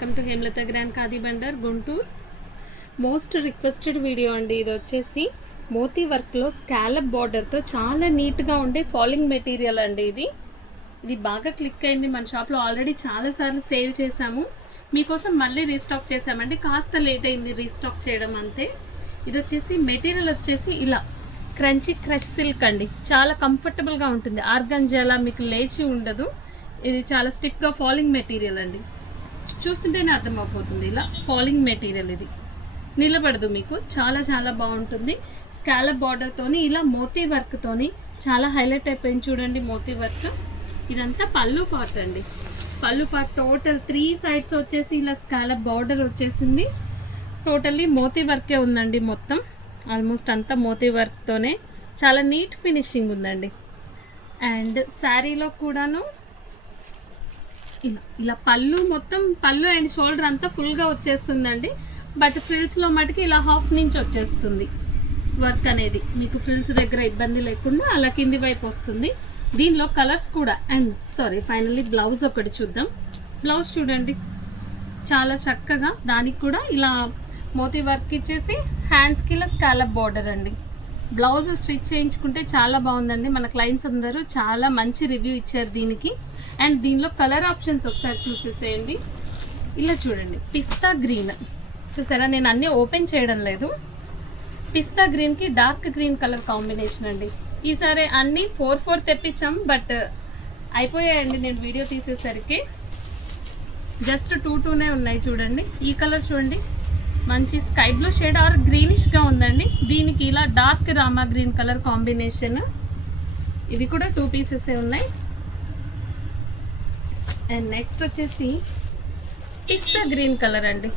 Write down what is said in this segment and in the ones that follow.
Welcome to Hemalatha grand khadi Bhandar Guntur. Most requested video అండి ఇది. వచ్చేసి మోతీ వర్క్లో స్కాలప్ బార్డర్తో చాలా నీట్గా ఉండే ఫాలింగ్ మెటీరియల్ అండి. ఇది బాగా క్లిక్ అయింది. మన షాప్లో ఆల్రెడీ చాలాసార్లు సేల్ చేసాము. మీకోసం మళ్ళీ రీస్టాక్ చేసామండి. కాస్త లేట్ అయింది రీస్టాక్ చేయడం అంతే. ఇది వచ్చేసి మెటీరియల్ వచ్చేసి ఇలా క్రంచీ క్రష్ సిల్క్ అండి. చాలా కంఫర్టబుల్గా ఉంటుంది. ఆర్గంజాలా మీకు లేచి ఉండదు. ఇది చాలా స్టిఫ్గా ఫాలింగ్ మెటీరియల్ అండి. చూస్తుంటేనే అర్థమైపోతుంది. ఇలా ఫాలింగ్ మెటీరియల్ ఇది నిలబడదు మీకు. చాలా చాలా బాగుంటుంది. స్కాలప్ బార్డర్తోని ఇలా మోతీ వర్క్తోని చాలా హైలైట్ అయిపోయింది చూడండి. మోతీ వర్క్ ఇదంతా పళ్ళు పార్ట్ అండి. పళ్ళు పార్ట్ టోటల్ 3 sides వచ్చేసి ఇలా స్కాలప్ బార్డర్ వచ్చేసింది. టోటల్లీ మోతీ వర్కే ఉందండి. మొత్తం ఆల్మోస్ట్ అంతా మోతీ వర్క్తోనే చాలా నీట్ ఫినిషింగ్ ఉందండి. అండ్ శారీలో కూడాను ఇలా పళ్ళు మొత్తం పళ్ళు అండ్ షోల్డర్ అంతా ఫుల్గా వచ్చేస్తుందండి. బట్ ఫ్రిల్స్లో మటుకి ఇలా హాఫ్ నుంచి వచ్చేస్తుంది వర్క్ అనేది. మీకు ఫ్రిల్స్ దగ్గర ఇబ్బంది లేకుండా అలా కింది వైపు వస్తుంది. దీనిలో కలర్స్ కూడా అండ్ ఫైనల్లీ బ్లౌజ్ ఒకటి చూద్దాం. బ్లౌజ్ చూడండి చాలా చక్కగా. దానికి కూడా ఇలా మోతీ వర్క్ ఇచ్చేసి హ్యాండ్స్కి ఇలా స్కాలప్ బార్డర్ అండి. బ్లౌజ్ స్టిచ్ చేయించుకుంటే చాలా బాగుందండి. మన క్లయింట్స్ అందరూ చాలా మంచి రివ్యూ ఇచ్చారు దీనికి. అండ్ దీనిలో కలర్ ఆప్షన్స్ ఒకసారి చూసేసేయండి. ఇలా చూడండి, పిస్తా గ్రీన్ చూసారా. నేను అన్నీ ఓపెన్ చేయడం లేదు. పిస్తా గ్రీన్కి డార్క్ గ్రీన్ కలర్ కాంబినేషన్ అండి. ఈసారి అన్నీ 4 తెప్పించాం బట్ అయిపోయాయండి. నేను వీడియో తీసేసరికి జస్ట్ 2 ఉన్నాయి చూడండి. ఈ కలర్ చూడండి, మంచి స్కై బ్లూ షేడ్ ఆర్ గ్రీనిష్గా ఉందండి. దీనికి ఇలా dark Rama green colour combination. ఇవి కూడా 2 pieces ఉన్నాయి. అండ్ నెక్స్ట్ వచ్చేసి పిస్తా గ్రీన్ కలర్ అండి.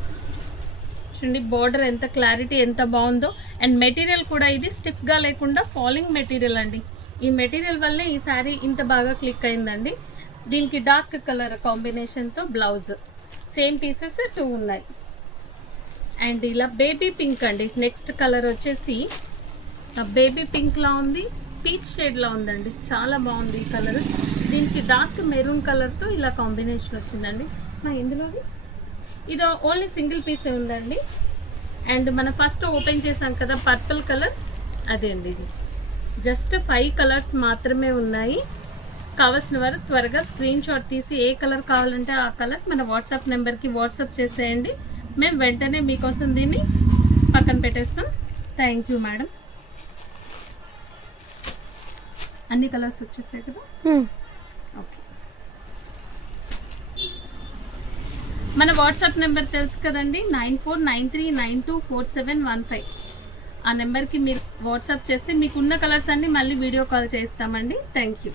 చూడండి బార్డర్ ఎంత క్లారిటీ ఎంత బాగుందో. అండ్ మెటీరియల్ కూడా ఇది స్టిఫ్గా లేకుండా ఫాలింగ్ మెటీరియల్ అండి. ఈ మెటీరియల్ వల్లే ఈ శారీ ఇంత బాగా క్లిక్ అయిందండి. దీనికి డార్క్ కలర్ కాంబినేషన్తో బ్లౌజ్. సేమ్ పీసెస్ 2 ఉన్నాయి. అండ్ ఇలా బేబీ పింక్ అండి. నెక్స్ట్ కలర్ వచ్చేసి బేబీ పింక్లా ఉంది, పీచ్ షేడ్లా ఉందండి. చాలా బాగుంది ఈ కలర్. దీనికి డార్క్ మెరూన్ కలర్తో ఇలా కాంబినేషన్ వచ్చిందండి. ఇందులో ఇది ఓన్లీ సింగిల్ పీసే ఉందండి. అండ్ మనం ఫస్ట్ ఓపెన్ చేసాం కదా పర్పుల్ కలర్, అదే అండి. ఇది జస్ట్ 5 colors మాత్రమే ఉన్నాయి. కావాల్సిన వారు త్వరగా స్క్రీన్ షాట్ తీసి ఏ కలర్ కావాలంటే ఆ కలర్ మన వాట్సాప్ నెంబర్కి వాట్సాప్ చేసేయండి. మేము వెంటనే మీకోసం దీన్ని పక్కన పెట్టేస్తాం. Thank you madam. అన్ని కలర్స్ వచ్చేసాయి కదా. ఓకే, మన వాట్సాప్ నెంబర్ తెలుసు కదండి, 9493924715. ఆ నెంబర్కి మీరు వాట్సాప్ చేస్తే మీకున్న కలర్స్ అన్నీ మళ్ళీ వీడియో కాల్ చేస్తామండి. Thank you.